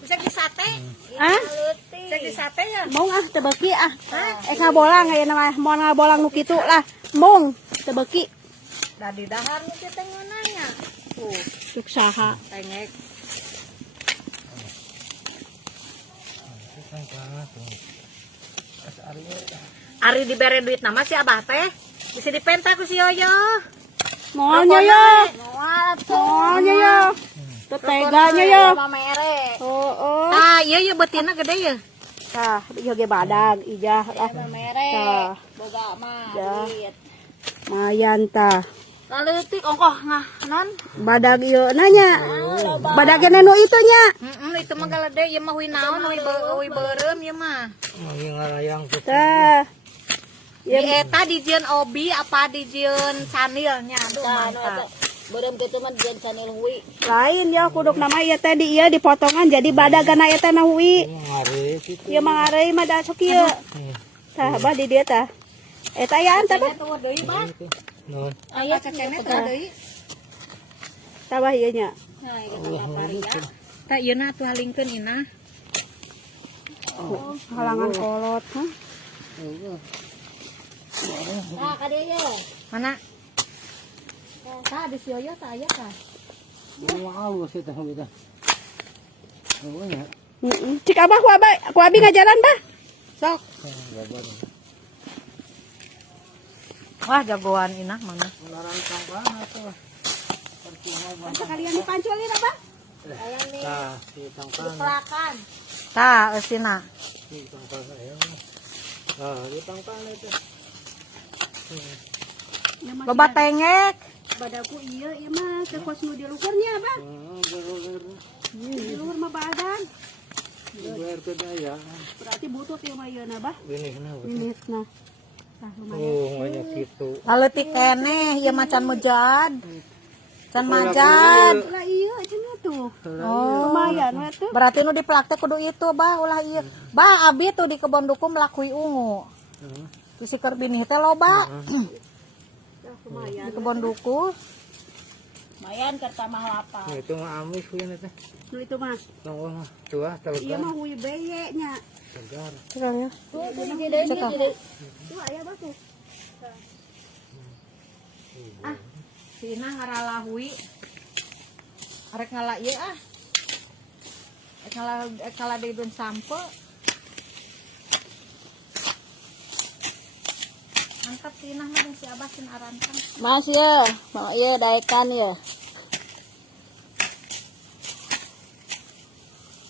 Bisa di sate. Ah? Bisa di sate ya. Mung ah tebeki ah. Ngabolang aya nama moal ngabolang nu kitu lah. Mung tebeki. Da di dahar nu kita nanya. Tuh, Cuk saha. tengek. Ari dibere duit nama si Abah teh. Bisa dipenta ku si Yoyo. Moalnya ya. Moal Moalnya ya. Teteganya ya. Mamere. Oh. Ah, iya ya betina gede ya. Tah, ieu ge badag ijah lah. Mamere. Tah, Boga mah Ya. duit. mayan tah. Lalu tik ongkoh ngah non. Badag ieu nanya. Badagnya nu itu nya. Itu mah galede ieu mah wi naon wi beureum ieu mah. Tah. Di eta dijieun obi apa dijieun sanilnya. Aduh mantap. Beureum kitu mah jeung canil hui. Lain ya kuduk nama ieu teh di ieu dipotongan jadi badagana eta na hui. Ieu mah ngarei mah da sok ieu. Tah bah di dieu tah. Eta aya anta bah. Tuh deui bah. Aya Cekene tuh deui. Tah bah ieu nya. Nah, ieu paparia. Tah ieu na atuh halingkeun Ina. Halangan kolot, huh? Nah, ka dieu ye. Mana? Tah di si Yoyo tah aya tah. Cik abah ku abi ngajaran bah. Sok. Wah, jagoan Ina mana? Sekalian dipanculin abah. Pelakan. Tah eusina. Loba tengek. Badagku ieu ieu mah teu kos nu di luhurnya abah. Di luhur mah badan. Berarti butut ieu mah ieu na bah. Minitna. Tah lumayan. Lalu tik keneh ieu macan mujad. Can majad. Lah ieu cenah tuh. Oh. Lumayan we tuh. Berarti nu dipelak teh kudu itu, Bah, ulah ieu. Bah, abi tuh di kebon duku melakui ungu. Tu siker binih teh loba. Di kebon duku. Mayan kerta mah lapar. Itu mah amis kuyan eta. Nu itu mah. Nongol mah tuah Ieu telegan mah hui beye nya. segar. Sekarang ya. Tuh di deui Cekak. Tuh aya bah tuh. Si Ina ngarala hui. Arek ngala ieu ah. Arek ngala deui sampe. Angkat si Ina mah si Abah sin arankan. Mas ye, mau ye daekan ye.